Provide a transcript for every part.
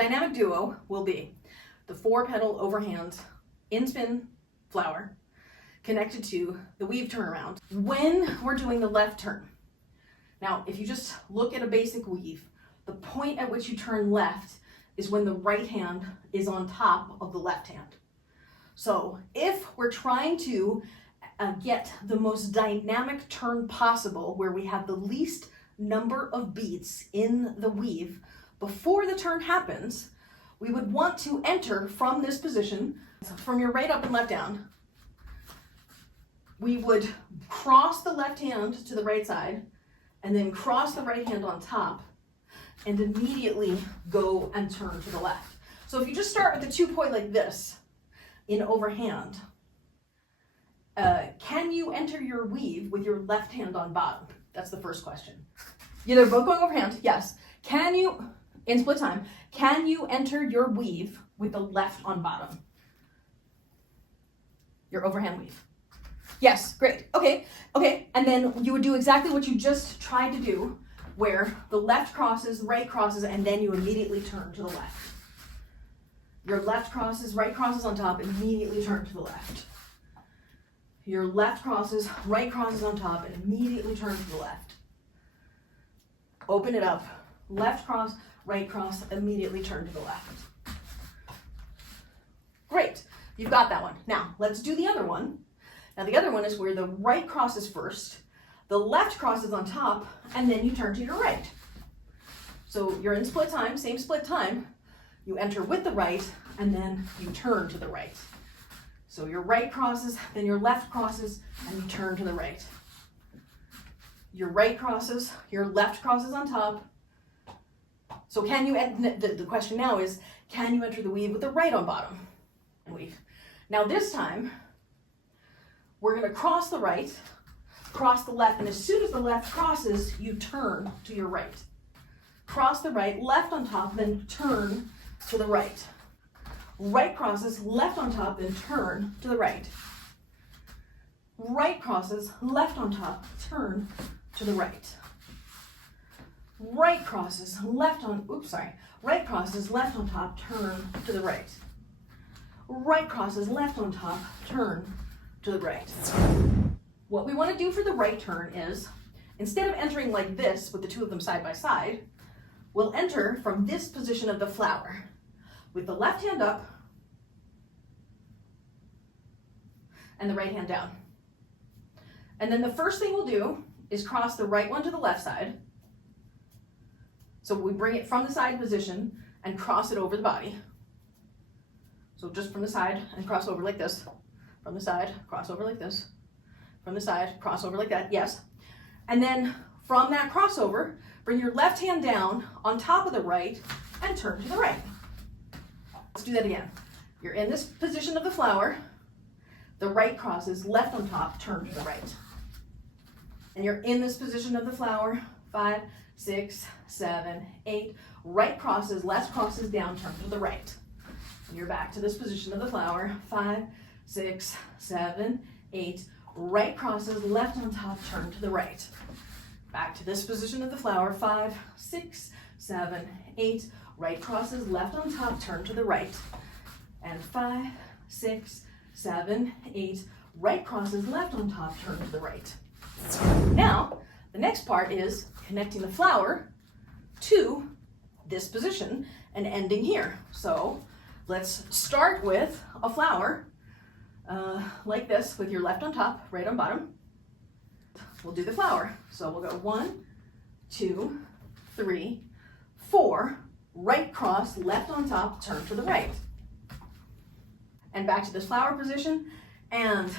dynamic duo will be the 4-petal overhand inspin flower connected to the weave turnaround when we're doing the left turn. Now, if you just look at a basic weave, the point at which you turn left is when the right hand is on top of the left hand. So if we're trying to get the most dynamic turn possible, where we have the least number of beats in the weave before the turn happens, we would want to enter from this position, from your right up and left down. We would cross the left hand to the right side and then cross the right hand on top and immediately go and turn to the left. So if you just start with the 2 poi like this in overhand, can you enter your weave with your left hand on bottom? That's the first question. Yeah, they're both going overhand, yes. Can you, in split time, can you enter your weave with the left on bottom? Your overhand weave. Yes, great. Okay. And then you would do exactly what you just tried to do, where the left crosses, right crosses, and then you immediately turn to the left. Your left crosses, right crosses on top, immediately turn to the left. Your left crosses, right crosses on top, and immediately turn to the left. Open it up. Left cross, right cross, immediately turn to the left. Great. You've got that one. Now, let's do the other one. Now, the other one is where the right crosses first, the left crosses on top, and then you turn to your right. So you're in split time, same split time. You enter with the right, and then you turn to the right. So your right crosses, then your left crosses, and you turn to the right. Your right crosses, your left crosses on top. So can you, the question now is, can you enter the weave with the right on bottom? Weave. Now this time, we're going to cross the right, cross the left, and as soon as the left crosses, you turn to your right. Cross the right, left on top, then turn to the right. Right crosses, left on top, then turn to the right. Right crosses, left on top, turn to the right. Right crosses, right crosses, left on top, turn to the right. Right crosses, left on top, turn to the right. What we want to do for the right turn is, instead of entering like this with the two of them side by side, we'll enter from this position of the flower with the left hand up and the right hand down. And then the first thing we'll do is cross the right one to the left side. So we bring it from the side position and cross it over the body. So just from the side and cross over like this. From the side, cross over like this. From the side, cross over like that, yes. And then from that crossover, bring your left hand down on top of the right and turn to the right. Let's do that again. You're in this position of the flower. The right crosses, left on top, turn to the right. And you're in this position of the flower, 5, 6, 7, 8. Right crosses, left crosses down, turn to the right. And you're back to this position of the flower, 5, 6, 7, 8. Right crosses, left on top, turn to the right. Back to this position of the flower, 5, 6, 7, 8. Right crosses, left on top, turn to the right. And 5, 6, 7, 8. Right crosses, left on top, turn to the right. Now, the next part is connecting the flower to this position and ending here. So let's start with a flower like this with your left on top, right on bottom. We'll do the flower. So we'll go 1, 2, 3, 4. Right cross, left on top, turn to the right. And back to this flower position. And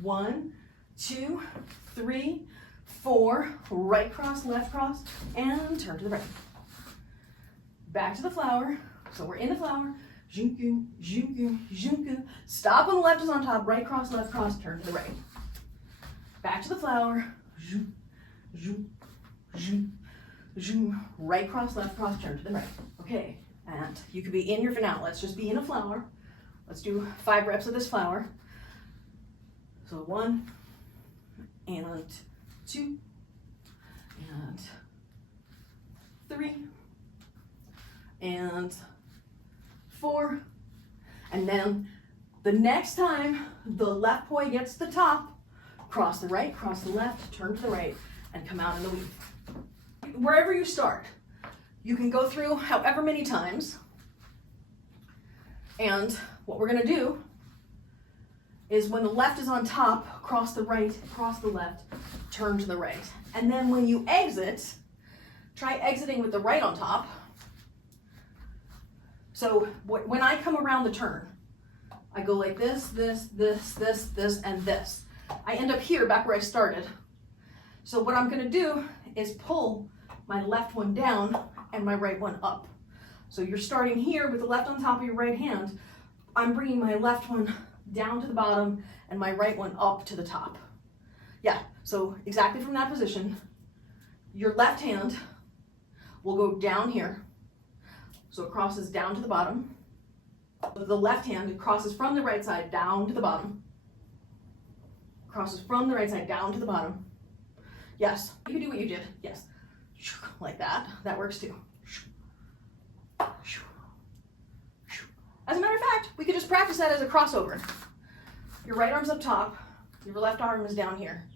1, 2, 3, 4. Right cross, left cross, and turn to the right. Back to the flower. So we're in the flower. Junku, junku, junku. Stop when the left is on top. Right cross, left cross, turn to the right. Back to the flower. Zhu, zhu, zhu, zhu. Right cross, left cross, turn to the right. Okay, and you could be in your finale. Let's just be in a flower. Let's do 5 reps of this flower. So 1, and 2, and 3, and 4. And then the next time the left poi gets to the top, cross the right, cross the left, turn to the right, and come out in the weave. Wherever you start, you can go through however many times. And what we're gonna do is when the left is on top, cross the right, cross the left, turn to the right. And then when you exit, try exiting with the right on top. So when I come around the turn, I go like this, this, this, this, this, and this. I end up here, back where I started. So what I'm gonna do is pull my left one down and my right one up. So you're starting here with the left on top of your right hand. I'm bringing my left one down to the bottom and my right one up to the top. Yeah, so exactly from that position, your left hand will go down here. So it crosses down to the bottom. The left hand, it crosses from the right side down to the bottom. Crosses from the right side down to the bottom. Yes, you can do what you did. Yes, like that. That works too. As a matter of fact, we could just practice that as a crossover. Your right arm's up top, your left arm is down here.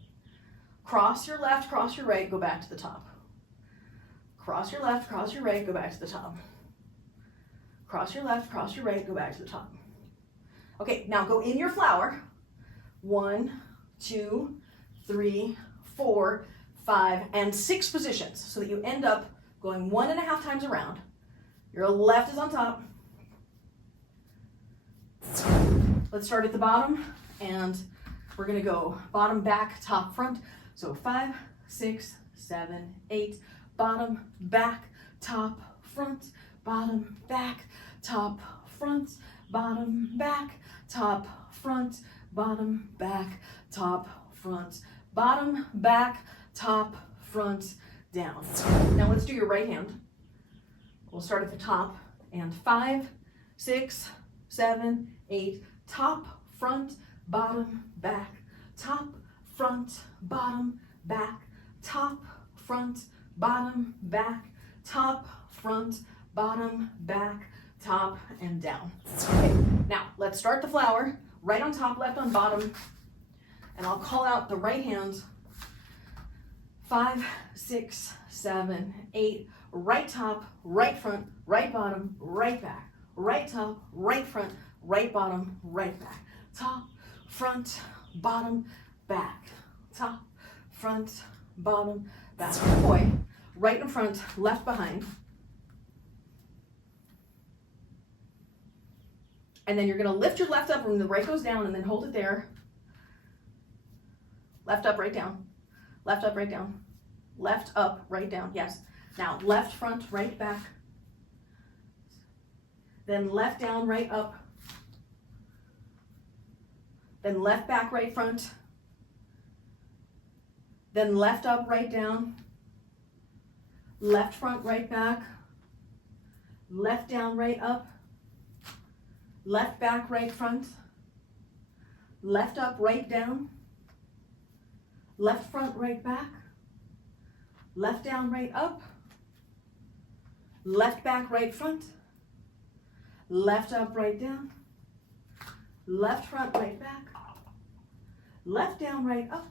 Cross your left, cross your right, go back to the top. Cross your left, cross your right, go back to the top. Cross your left, cross your right, go back to the top. Okay, now go in your flower. 1, 2, 3, 4, 5, and 6 positions so that you end up going 1.5 times around. Your left is on top. Let's start at the bottom and we're gonna go bottom, back, top, front. So 5, 6, 7, 8, bottom, back, top, front, bottom, back, top, front, bottom, back, top, front, bottom, back, top, front, bottom, back, top, front, down. Now let's do your right hand. We'll start at the top and 5, 6, 7, 8, top, front, bottom, back, top, front, bottom, back, top, front, bottom, back, top, front, bottom, back, top, and down. Okay, now let's start the flower, right on top, left on bottom, and I'll call out the right hand. 5, 6, 7, 8, right top, right front, right bottom, right back, right top, right front, right bottom, right back, top, front, bottom, back, top, front, bottom, back. Poi, right in front, left behind. And then you're gonna lift your left up when the right goes down and then hold it there. Left up, right down. Left up, right down. Left up, right down, yes. Now left front, right back. Then left down, right up. Then left back, right front. Then left up, right down. Left front, right back. Left down, right up. Left back, right front. Left up, right down. Left front, right back. Left down, right up. Left back, right front. Left up, right down. Left front, right back. Left down, right up.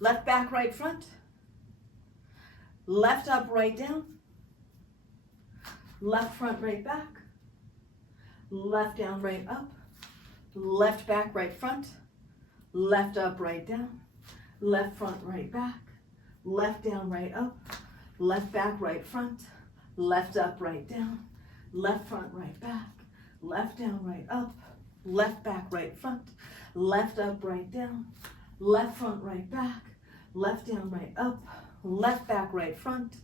Left back, right front. Left up, right down. Left front, right back. Left down, right up. Left back, right front. Left up, right down. Left front, right back. Left down, right up. Left back, right front. Left up, right down. Left front, right back. Left down, right up. Left back, right front. Left up, right down. Left front, right back. Left down, right up. Left back, right front.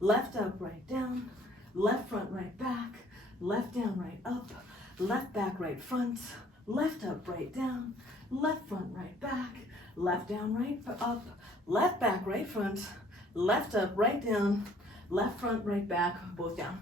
Left up, right down. Left front, right back. Left down, right up. Left back, right front. Left up, right down. Left front, right back. Left down, right up. Left back, right front. Left up, right down. Left front, right back, both down.